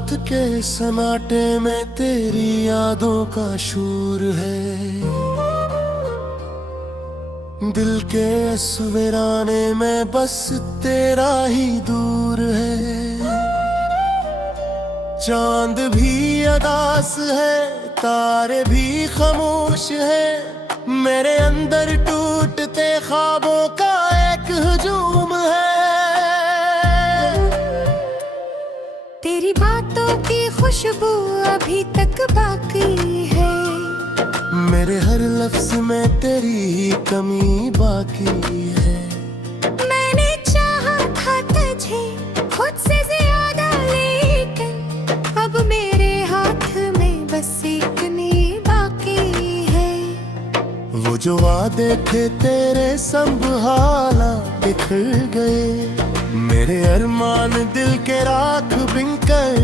रात के सन्नाटे में तेरी यादों का शोर है। दिल के इस वीराने में बस तेरा ही दूर है। चांद भी अदास है, तारे भी खामोश है, मेरे अंदर टूटते ख्वाबों का एक हुजूम है। तेरी बातों की खुशबू अभी तक बाकी है। मेरे हर लफ्ज में तेरी ही कमी बाकी है। मैंने चाहा था तुझे खुद से ज्यादा, लेकिन अब मेरे हाथ में बस एक नींद बाकी है। वो जो वादे थे तेरे संभाला बिखर गए, मेरे अरमान दिल के राख बिनकर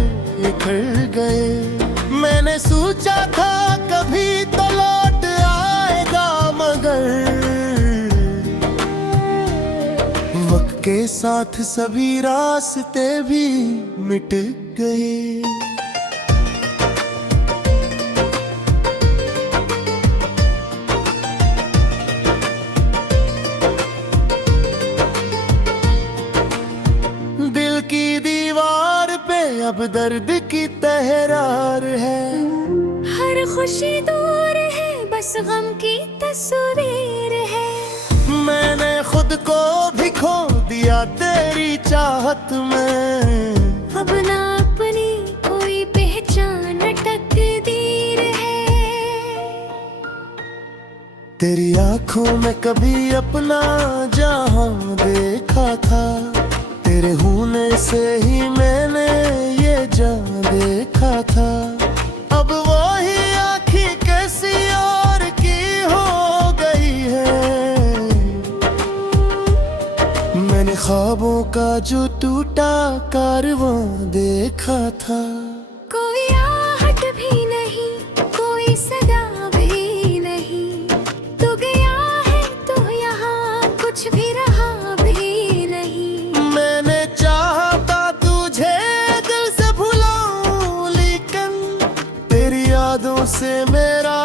इखर गए। मैंने सोचा था कभी तो लौट आएगा, मगर वक्त के साथ सभी रास्ते भी मिट गए। अब दर्द की तहरार है। हर खुशी दूर है, बस गम की तस्वीर है। मैंने खुद को भी खो दिया तेरी चाहत में। अब ना अपनी कोई पहचान तकदीर है। तेरी आंखों में कभी अपना जहां देखा था, तेरे होने से ही मैंने ये जान देखा था। अब वही आँखें कैसी और की हो गई है। मैंने ख्वाबों का जो टूटा कारवां देखा था। कोई आहट भी नहीं, कोई सदा भी नहीं, तू गया है तो यहाँ कुछ भी रहा भी नहीं। मैंने चाहता तुझे दिल से भुलाऊं, लेकिन तेरी यादों से मेरा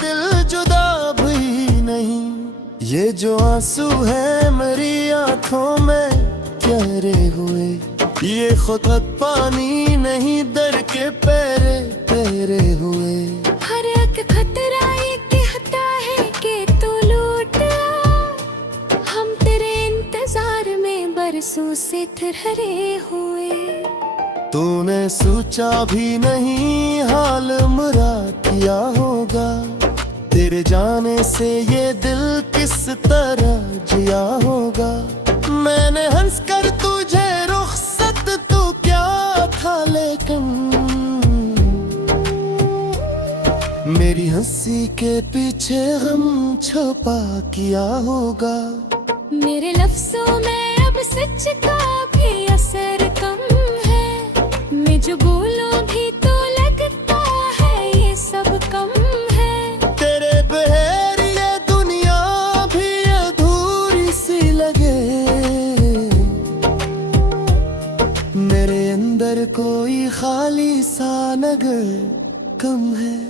दिल जुदा भी नहीं। ये जो आंसू है मेरी आंखों में ठहरे हुए, ये खुद पानी नहीं दर के पैरे तेरे हुए। हर एक खतरा ये कहता है कि तू लौट आ। हम तेरे इंतजार में बरसों से ठहरे हुए। तूने सोचा भी नहीं हाल मेरा क्या होगा, तेरे जाने से ये दिल किस तरह जिया होगा। मैंने हंसकर तुझे रुखसत तू क्या था, लेकिन मेरी हंसी के पीछे गम छुपा किया होगा। मेरे लफ्जों में अब सच का भी असर कम है। मैं जो बोलूं भी तो लगता है ये सब कम है। तेरे बगैर ये दुनिया भी अधूरी सी लगे। मेरे अंदर कोई खाली सा नगर कम है।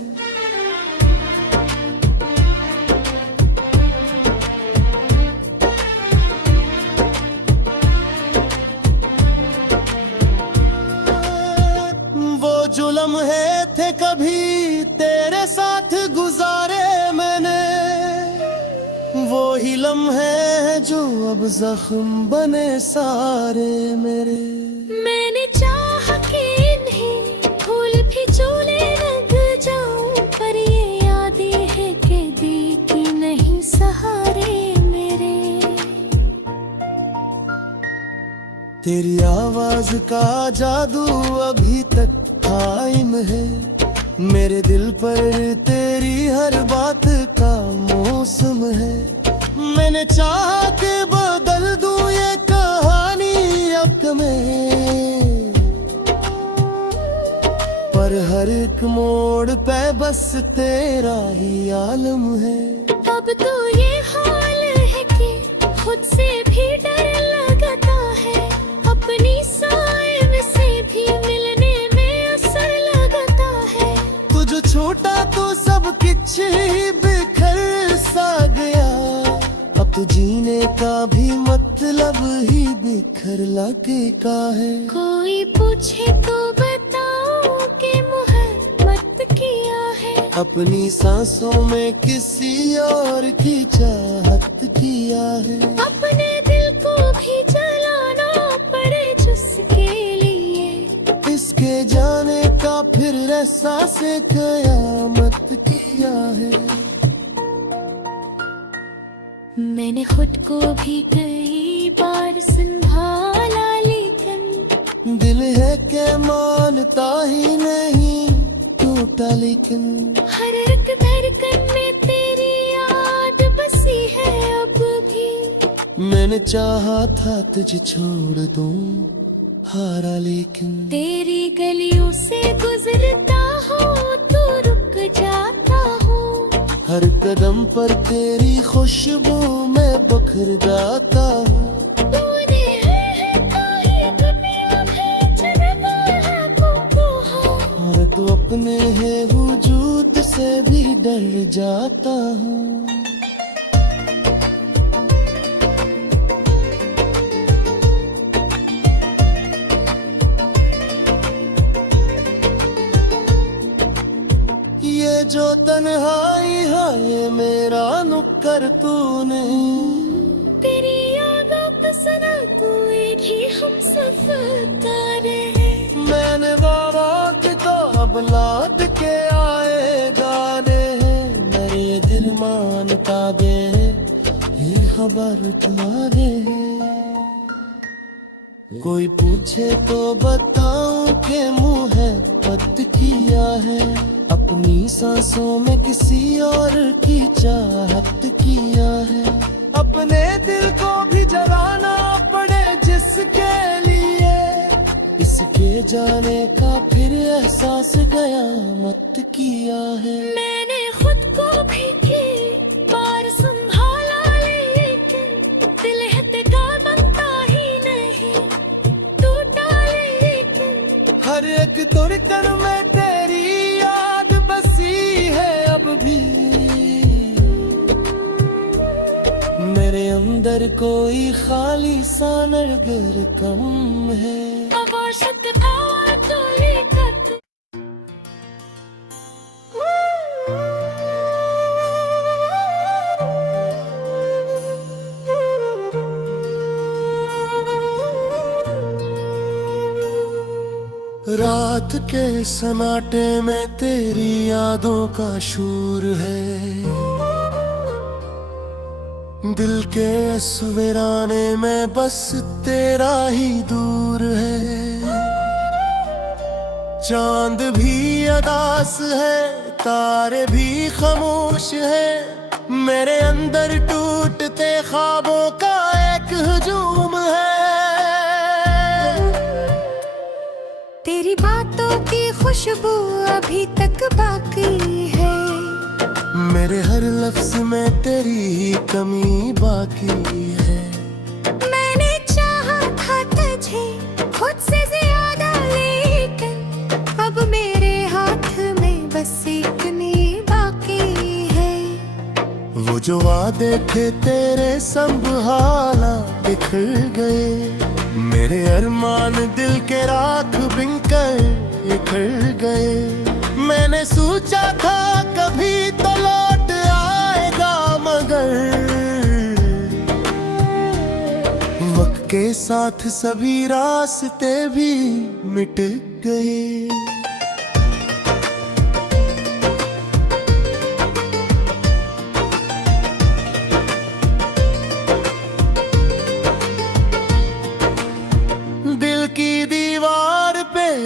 जो लम्हे थे कभी तेरे साथ गुजारे मैंने, वो ही लम्हे हैं जो अब जख्म बने सारे मेरे। मैंने चाहा कि इन्हें फूल भी झूले लग जाऊं, पर ये यादें है कि दी की नहीं सहारे मेरे। तेरी आवाज का जादू अभी तक कायम है। मेरे दिल पर तेरी हर बात का मौसम है। मैंने चाहा कि बदल दूं ये कहानी अब में, पर हर एक मोड़ पे बस तेरा ही आलम है। अब तो ये हाल है कि खुद से भी डर लगता है। अपनी साइब से भी मिलने में आगे का है। कोई पूछे तो बताओ कि मोहब्बत किया है। अपनी सांसों में किसी और की चाहत किया है। अपने दिल को भी जलाना पड़े जिसके लिए। इसके जाने का फिर एहसास कयामत किया है। मैंने खुद को भी कई बार संभाला लेकिन दिल है के मानता ही नहीं टूटा लेकिन। हर एक धड़कन में तेरी याद बसी है अब भी। मैंने चाहा था तुझे छोड़ दूं हारा लेकिन। तेरी गलियों से गुजरता हो तो रुक जाता हूँ। हर कदम पर तेरी खुशबू में बखर जाता हूँ। तूने है काहे दुनिया में जन्मा है को और तू अपने है वजूद से भी डर जाता हूँ। ये जो तन्हाई है ये मेरा नुक्कर तूने। तेरी यादों पे सना तू एक ही हम सफर है। मैंने वादा कि तो अब लौट के आए गाने हैं। मेरे दिल मानता दे ये खबर तुम्हारे है। कोई पूछे तो बताऊं कि मुहब्बत किया है। अपनी सांसों में किसी और की चाहत किया है। अपने दिल को भी जलाना पड़े जिसके लिए। इसके जाने का फिर एहसास कयामत किया है। मैंने खुद को भी की बार संभाला लेकिन दिल है का बनता ही नहीं टूटा लेकिन। हर एक धड़कन में तेरी याद बसी है अब भी। मेरे अंदर कोई खाली सा नगर कम है। रात के सन्नाटे में तेरी यादों का शूर है। दिल के सवेराने में बस तेरा ही दूर है। चांद भी अदास है तारे भी खामोश है। मेरे अंदर टूटते ख्वाबों का एक हुजूम है। तेरी बातों की खुशबू अभी तक बाकी है। मेरे हर लफ्ज में तेरी ही कमी बाकी है। मैंने चाहा था तुझे खुद से ज्यादा लेकिन अब मेरे हाथ में बस एक नी बाकी है। वो जो वादे थे तेरे संभाला बिखर गए। मेरे अरमान दिल के राख बिनकर बिखर गए। मैंने सोचा था कभी तो लौट आएगा मगर वक्त के साथ सभी रास्ते भी मिट गए।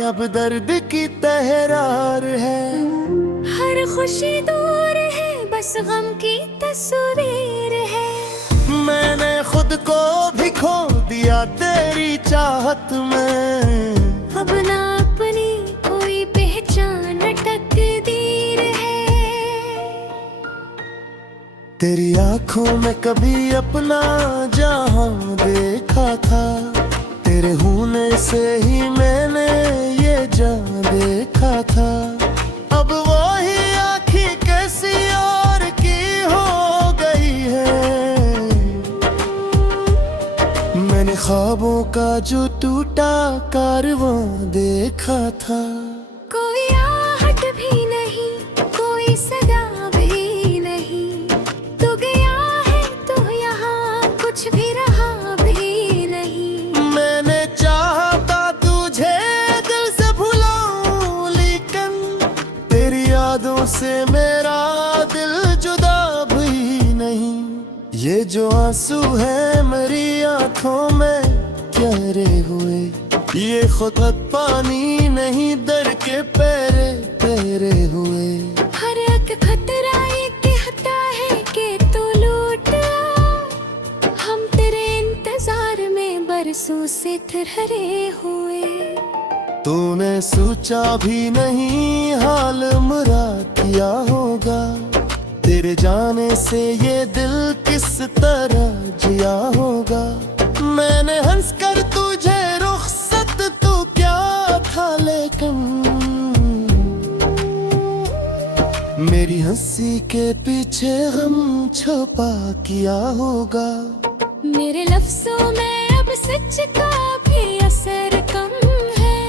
अब दर्द की तहरार है। हर खुशी दूर है बस गम की तस्वीर है। मैंने खुद को भी खो दिया तेरी चाहत में। अब ना अपनी कोई पहचान तकदीर है। तेरी आंखों में कभी अपना जहां देखा था। तेरे होने से ही मैंने ये जान देखा था। अब वही आँखें कैसी और की हो गई है। मैंने ख्वाबों का जो टूटा कारवां देखा था। कोई आहट भी नहीं, कोई सदा भी नहीं, तू गया है तो यहाँ कुछ भी रहा भी नहीं। मैंने चाहा था तुझे दिल से भुलाऊं, लेकिन तेरी यादों से मेरा दिल जुदा भी नहीं। ये जो आंसू है मेरी आंखों में ठहरे हुए, ये खुद पानी नहीं दर के पैरे पैरे हुए। हर एक खतरा ये कहता है कि तू लौट आ, हम तेरे इंतजार में बरसों से ठहरे हुए। तूने सोचा भी नहीं हाल मेरा क्या होगा, तेरे जाने से ये दिल किस तरह जिया होगा। मैंने हंस कर तुझे रुखसत तो क्या था, लेकिन मेरी हंसी के पीछे गम छुपा किया होगा। मेरे लफ्जों में अब सच का भी असर कम है,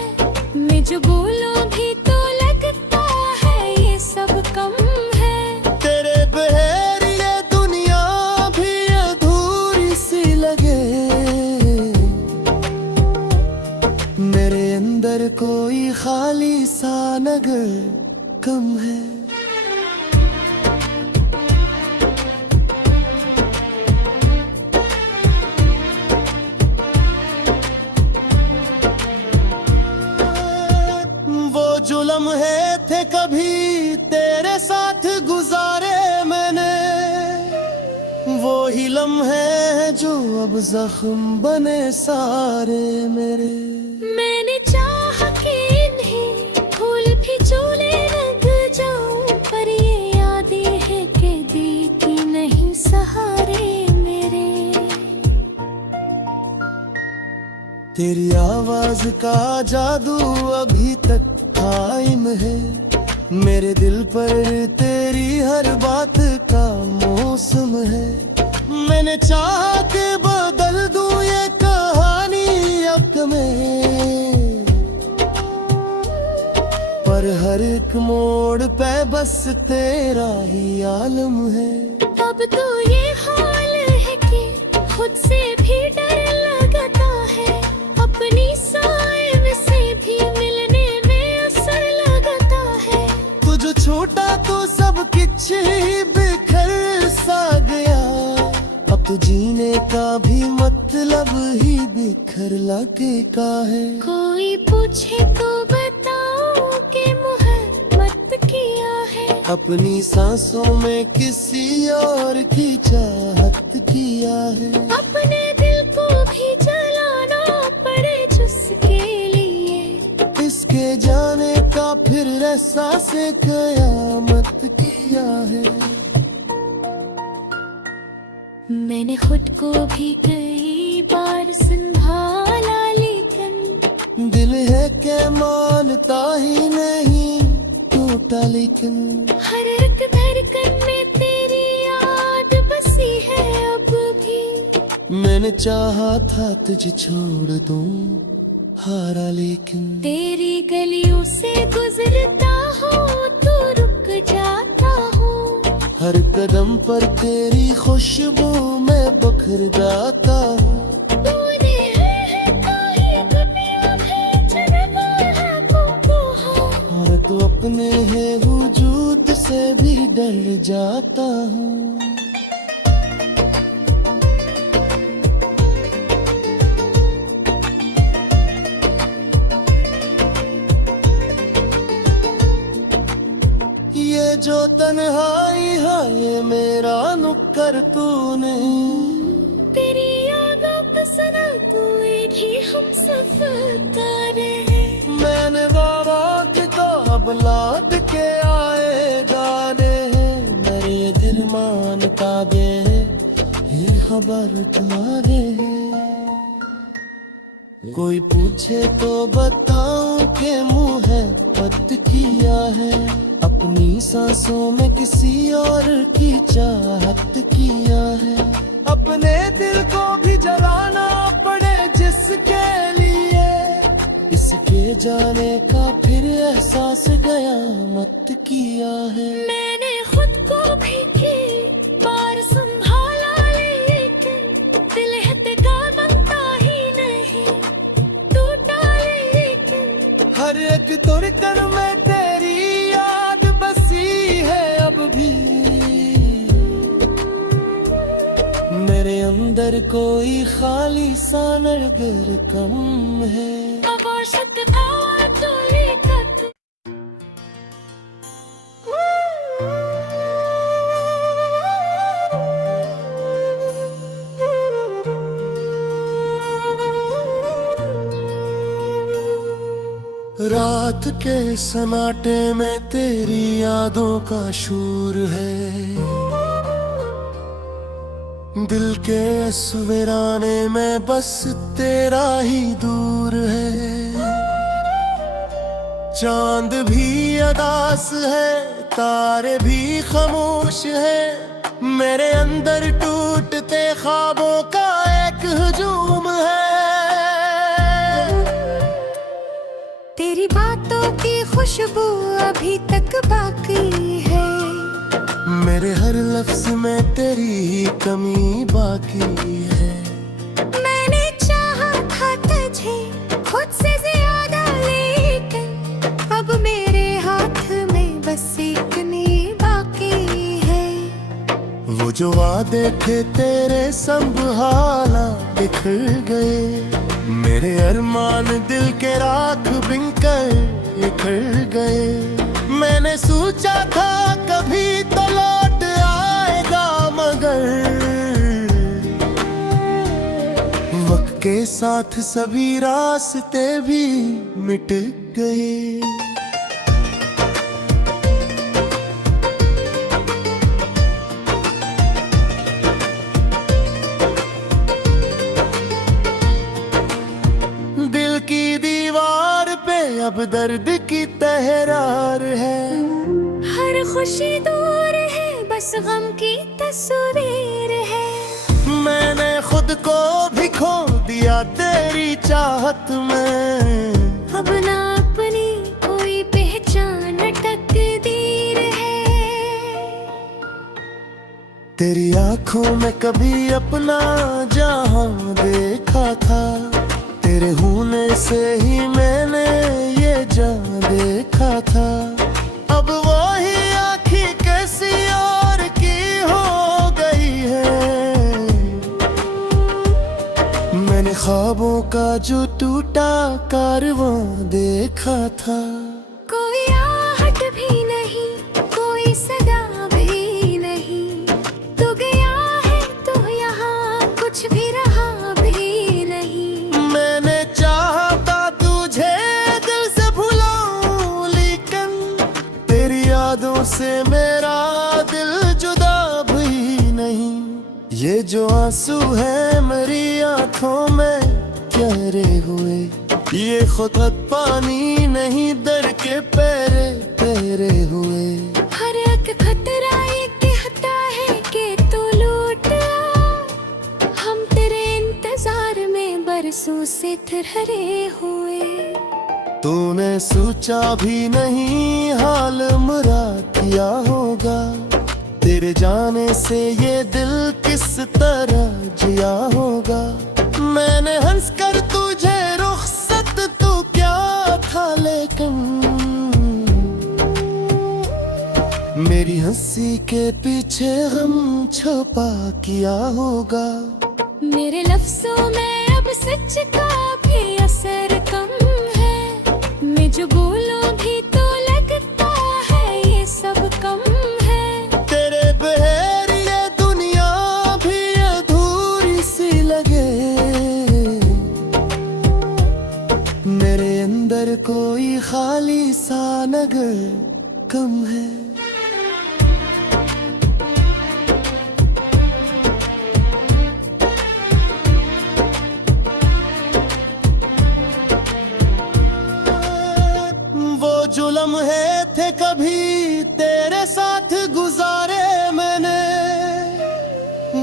मैं जो बोलूं भी तो लगता है ये सब कम है। तेरे बगैर ये दुनिया भी अधूरी सी लगे, मेरे अंदर कोई खाली सा नगर कम है। वो जो लम्हे थे कभी तेरे साथ गुजारे मैंने, वो ही लम्हे हैं जो अब जख्म बने सारे मेरे। मैंने चाहा कि इन्हें फूल भी झूले लग जाऊं, पर ये यादें हैं कि दी की नहीं सहारे मेरे। तेरी आवाज का जादू अभी तक कायम है, मेरे दिल पर तेरी हर बात का मौसम है। मैंने चाहा कि बदल दूं ये कहानी अब में, पर हर एक मोड़ पे बस तेरा ही आलम है। अब तो ये हाल है कि खुद से भी डर लगता है, अपनी साइब से भी मिलने में असर लगता है। तुझ छोटा तो सब कुछ ही बिखर सा गया, अब तो जीने का भी मतलब ही बिखर लगे का है। कोई पूछे तो बताओ कि मोहब्बत किया है, अपनी सांसों में किसी और की चाहत किया है। अपने दिल को भी जलाना पड़े जिसके लिए, इसके जाने का फिर एहसास कयामत किया है। मैंने खुद को भी कई बार संभाला, लेकिन दिल है के मानता ही नहीं टूटा, लेकिन हर एक धड़कन में तेरी याद बसी है अब भी। मैंने चाहा था तुझे छोड़ दूं, हारा लेकिन तेरी गलियों से गुजरता हूँ तो रुक जाता हूँ, हर कदम पर तेरी खुशबू में बखर जाता हूँ। तूने है काहे कभी भेजना है को और तू अपने है वजूद से भी डर जाता हूँ। ये जो तन्हाई है ये मेरा नुक्कर तूने, तेरी यादों का सना तू एक ही हम सफर है। मैंने वादा किताब लाद के आए गाने हैं, मेरे दिल मानता दे ये खबर तुम्हारे है। कोई पूछे तो बताऊं कि मुहब्बत किया है, अपनी सांसों में किसी और की चाहत किया है। अपने दिल को भी जलाना पड़े जिसके जाने का फिर एहसास गया मत किया है। मैंने खुद को भी की बार संभाला, लेकिन दिल है बनता ही नहीं, टूटा लेकिन हर एक धड़कन में तेरी याद बसी है अब भी। मेरे अंदर कोई खाली सा नगर कम है। रात के सन्नाटे में तेरी यादों का शोर है, दिल के इस वीराने में बस तेरा ही दूर है। चांद भी अदास है, तारे भी खामोश है, मेरे अंदर टूटते ख्वाबों का एक हुजूम है। तेरी बातों की खुशबू अभी तक बाकी है, मेरे हर लफ्ज में तेरी ही कमी बाकी है। मैंने चाहा था तुझे खुद से ज्यादा, लेकिन अब मेरे हाथ में बस एक नी बाकी है। वो जो वादे थे तेरे संभाला बिखर गए, मेरे अरमान दिल के राख बिनकर बिखर गए। मैंने सोचा था कभी तो लौट आएगा, मगर वक्त के साथ सभी रास्ते भी मिट गए। अब दर्द की तहरार है, हर खुशी दूर है, बस गम की तस्वीर है। मैंने खुद को भी खो दिया तेरी चाहत में, अब ना अपनी कोई पहचान तकदीर है। तेरी आंखों में कभी अपना जहां देखा था, तेरे होने से ही मैंने ये जान देखा था। अब वही आँखें कैसी और की हो गई है, मैंने ख्वाबों का जो टूटा कारवां देखा था। कोई आहट भी नहीं, कोई सदा भी नहीं, तू गया है तो यहाँ कुछ भी रहा भी नहीं। मैंने चाहा था तुझे दिल से भुलाऊं, लेकिन तेरी यादों से मेरा दिल जुदा भी नहीं। ये जो आंसू है मेरी आंखों में ठहरे हुए, ये खुद पानी नहीं दर के पैरे तेरे हुए। हर एक खतरा ये कहता है कि तू लौट आ, हम तेरे इंतजार में बरसों से ठहरे हुए। तूने सोचा भी नहीं हाल मेरा क्या होगा, तेरे जाने से ये दिल किस तरह जिया होगा। मैंने हंसकर तुझे रुखसत तू क्या था, लेकिन मेरी हंसी के पीछे गम छुपा किया होगा। मेरे लफ्जों में अब सच का भी असर कम है, मैं जो बोलूं भी तो लगता है ये सब कम है। तेरे बगैर ये दुनिया भी अधूरी सी लगे, मेरे अंदर कोई खाली सा नगर कम है। जो लम्हे थे कभी तेरे साथ गुजारे मैंने,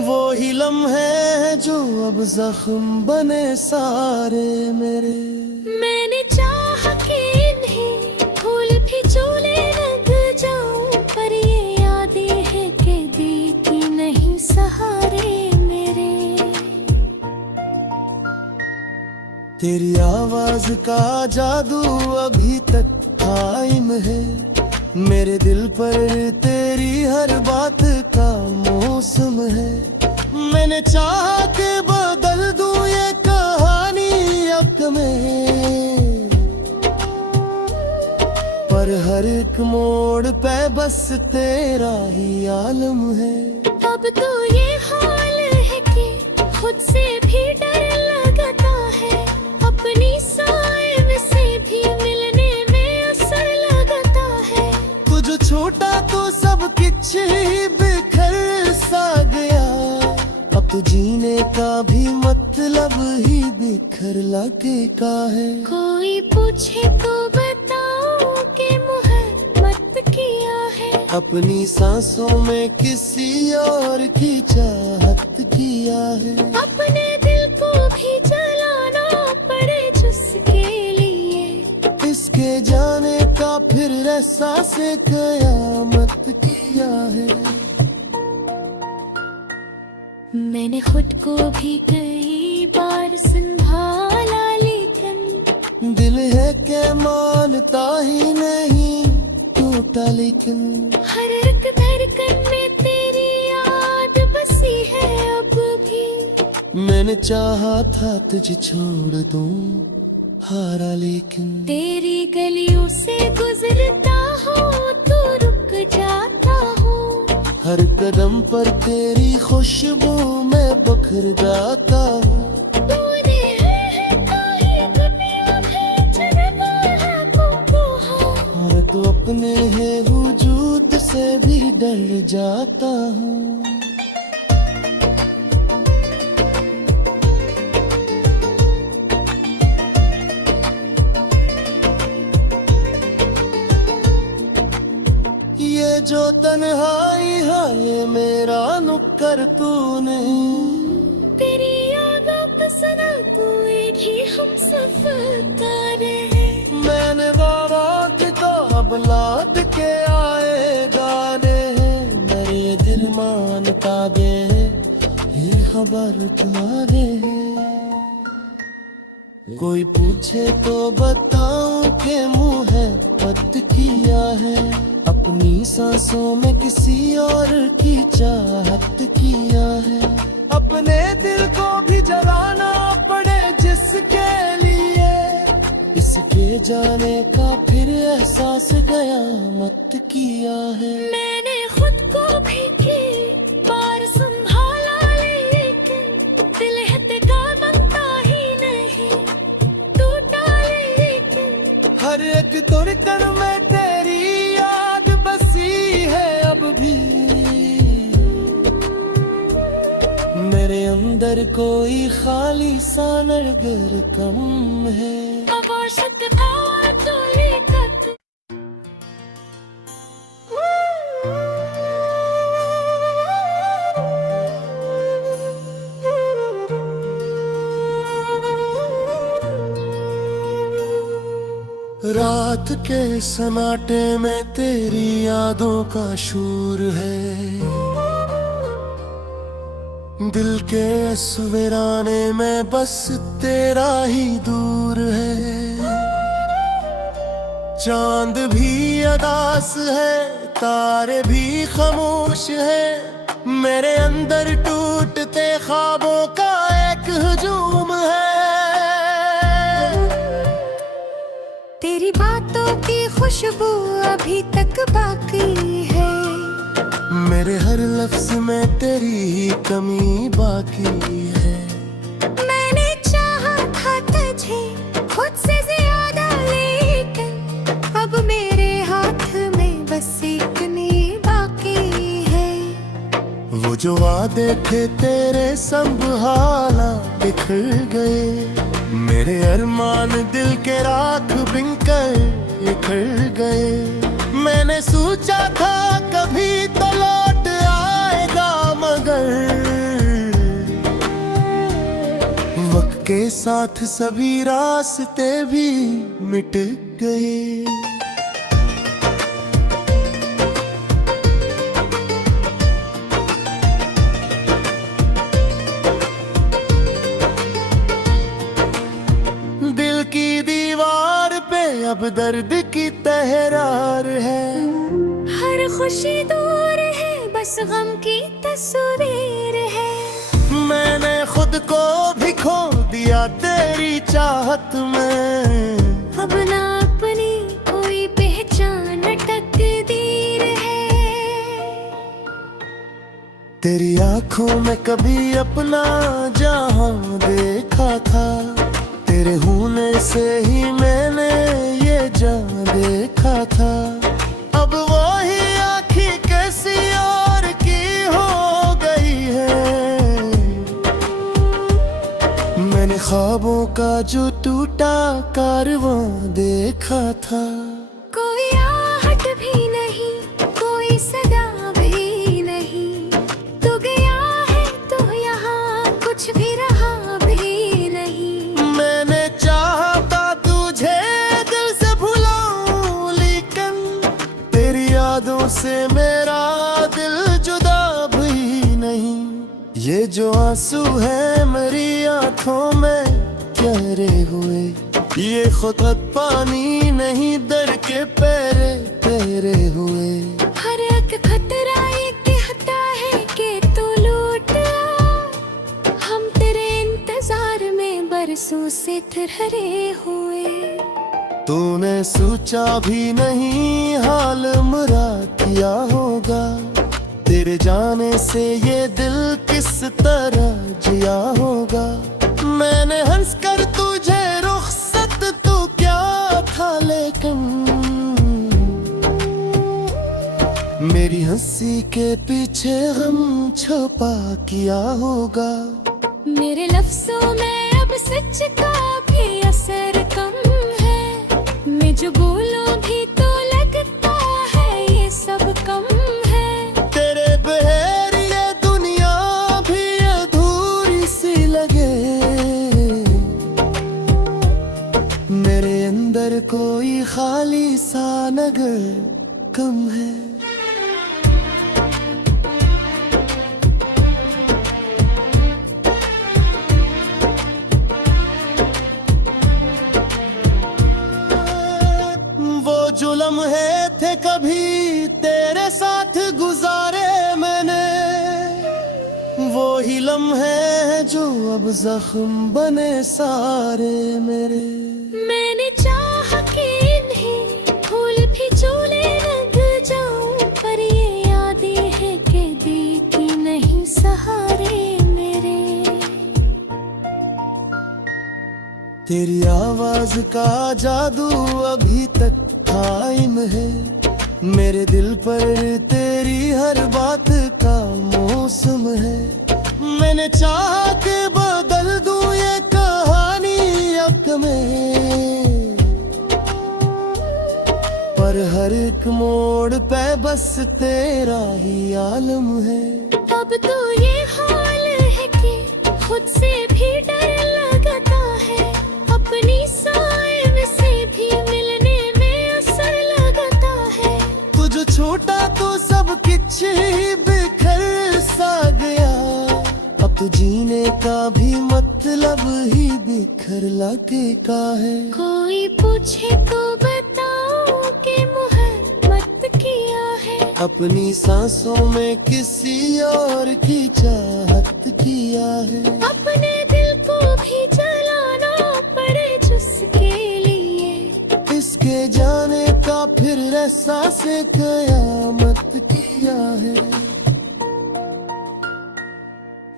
वो ही लम्हे हैं जो अब जख्म बने सारे मेरे। मैंने चाहा कि तेरी आवाज का जादू अभी तक कायम है, मेरे दिल पर तेरी हर बात का मौसम है। मैंने चाहा के बदल दूं ये कहानी अब में, पर हर एक मोड़ पे बस तेरा ही आलम है। अब तो ये हाल है कि खुद से भी डर लगता है, अपनी साइब से भी मिलने में असर लगता है। तू जो छोटा तो सब कुछ ही बिखर सा गया, अब तो जीने का भी मतलब ही बिखर लगे का है। कोई पूछे तो बताओ कि मोहब्बत किया है, अपनी सांसों में किसी और की चाहत किया है। अपने दिल को भी जलाना पड़े जिसके लिए, इसके जाने का फिर एहसास कयामत किया है। मैंने खुद को भी कई बार संभाला, लेकिन दिल है के मानता ही नहीं टूटा, लेकिन हर एक धड़कन में तेरी याद बसी है अब भी। मैंने चाहा था तुझे छोड़ दूं, हारा लेकिन तेरी गलियों से गुजरता हूँ तो रुक जाता हूँ, हर कदम पर तेरी खुशबू में बखर जाता हूँ। तूने है काहे दुनिया भेजने वाला को हाँ। और तो अपने है वजूद से भी डर जाता हूँ। ये जो तन्हाई है ये मेरा नुक्कर तू नहीं, तेरी यादों पे सना तू एक ही हम सफर है। मैंने वादा कि तो अब लौट के आए गाने हैं, मेरे दिल मानता दे ये खबर तुम्हारे है। कोई पूछे तो बताऊं कि मुँह है पत किया है, अपनी सांसों में किसी और की चाहत किया है। अपने दिल को भी जलाना पड़े जिसके लिए, इसके जाने का फिर एहसास कयामत किया है। मैंने खुद को भी की बार संभाला, लेकिन दिल है का बनता ही नहीं टूटा, लेकिन हर एक धड़कन में तेरी याद बसी है अब भी, मेरे अंदर कोई खाली सा नरगर कम है। अब औसत था तो लेकर रात के सन्नाटे में तेरी यादों का शोर है, दिल के सवेराने में बस तेरा ही दूर है। चांद भी अदास है, तारे भी खामोश है, मेरे अंदर टूटते ख्वाबों का एक हुजूम है। तेरी बातों की खुशबू अभी तक बाकी है, मेरे हर लफ्ज में तेरी ही कमी बाकी है। मैंने चाहा था तुझे खुद से ज्यादा, लेकिन अब मेरे हाथ में बस एक नींद बाकी है। वो जो वादे थे तेरे संभाला बिखर गए, मेरे अरमान दिल के राख बिनकर बिखर गए। मैंने सोचा था कभी तो लौट आएगा, मगर वक्त के साथ सभी रास्ते भी मिट गए। खुशी दूर है, बस गम की तस्वीर है। मैंने खुद को भी खो दिया तेरी चाहत में, अब ना अपनी कोई पहचान तकदीर है। तेरी आंखों में कभी अपना जहां देखा था, तेरे होने से ही मैंने ये जहां देखा था। अब वही आँखें कैसी और की हो गई है। मैंने ख्वाबों का जो टूटा कारवां देखा था। कोई आहट भी नहीं, कोई सदा भी नहीं, तू गया है तो यहाँ कुछ भी रहा भी नहीं। मैंने चाहता तुझे दिल से भुलाऊं, लेकिन तेरी यादों से मेरा दिल जुदा भी नहीं। ये जो आंसू है मेरी आंखों में ठहरे हुए, ये खुद पानी नहीं दर के पैरे तेरे हुए। हर एक खतरा ये कहता है कि तू लौट आ, हम तेरे इंतजार में बरसों से ठहरे हुए। तूने सोचा भी नहीं हाल मेरा क्या होगा, तेरे जाने से ये दिल किस तरह जिया होगा। मैंने हंस कर तुझे रुखसत तो क्या था, लेकिन मेरी हंसी के पीछे गम छुपा किया होगा। मेरे लफ्जों में अब सच का भी असर कम है, मैं जो बोलूं भी तो लगता है ये सब कम है। तेरे बगैर ये दुनिया भी अधूरी सी लगे, मेरे अंदर कोई खाली सा नगर कम है। वो जो लम्हे थे कभी तेरे साथ गुजारे मैंने, वो ही लम्हे हैं जो अब जख्म बने सारे मेरे। मैंने चाह कि इन्हें फूल भी झूले लग जाऊं, पर ये यादें हैं कि देती नहीं सहारे मेरे। तेरी आवाज का जादू अभी तक कायम है, मेरे दिल पर तेरी हर बात का मौसम है। मैंने चाहा कि बदल दूं ये कहानी अब में, पर हर एक मोड़ पे बस तेरा ही आलम है। अब तो ये हाल है कि खुद से भी डर लगता है, अपनी साइब से भी मिलने में असर लगता है। तू जो छोटा तो सब कुछ ही बिखर सा गया, अब तो जीने का भी मतलब ही बिखर लगे का है। कोई पूछे तो बताओ कि मोहब्बत किया है, अपनी सांसों में किसी और की चाहत किया है। अपने दिल को भी जलाना पड़े जिसके लिए, इसके जाने का फिर एहसास कयामत किया है।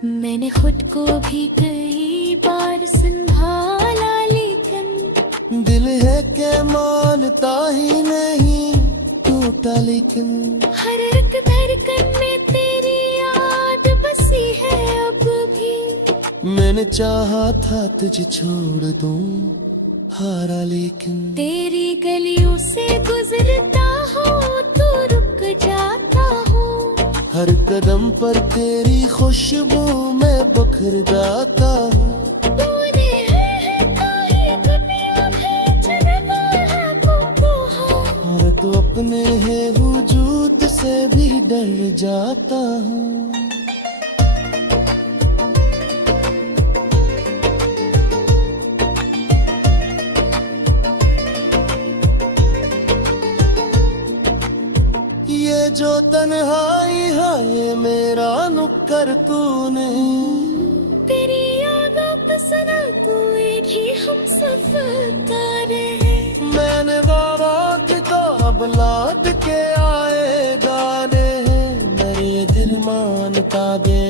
मैंने खुद को भी कई बार संभाला, लेकिन दिल है के मानता ही नहीं टूटा, लेकिन हर एक धड़कन में तेरी याद बसी है अब भी। मैंने चाहा था तुझे छोड़ दूं हारा, लेकिन तेरी गलियों से गुजरता हूँ तो रुक जाता हूँ, हर कदम पर तेरी खुशबू में बखर जाता हूँ। तूने है काहे दुनिया भेजना है को और तो अपने है वजूद से भी डर जाता हूँ। ये जो तन्हाई है ये मेरा नुक्कर तूने तेरी यादों पे सना तू एक ही हम सफर तारे हैं। मैंने वादा किताब लौट के आएगा रे मेरे दिल मानता दे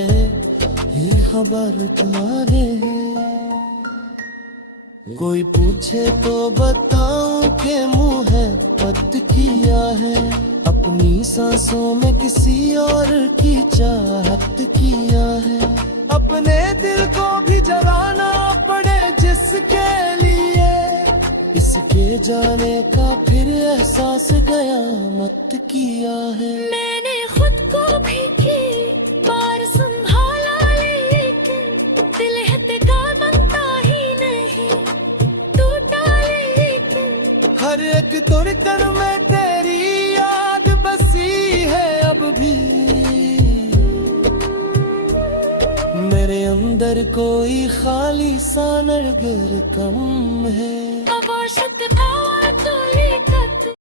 ये खबर तुम्हारे कोई पूछे तो बताऊं कि मुँह है मत किया है अपनी सांसों में किसी और की चाहत किया है अपने दिल को भी जलाना पड़े जिसके लिए इसके जाने का फिर एहसास गया मत किया है मैंने खुद को भी की बार संभाला लेकिन दिल है का बनता ही नहीं टूटा लेकिन हर एक तुड़कर में तेरी याद बसी है अब भी मेरे अंदर कोई खाली सा नरगर कम है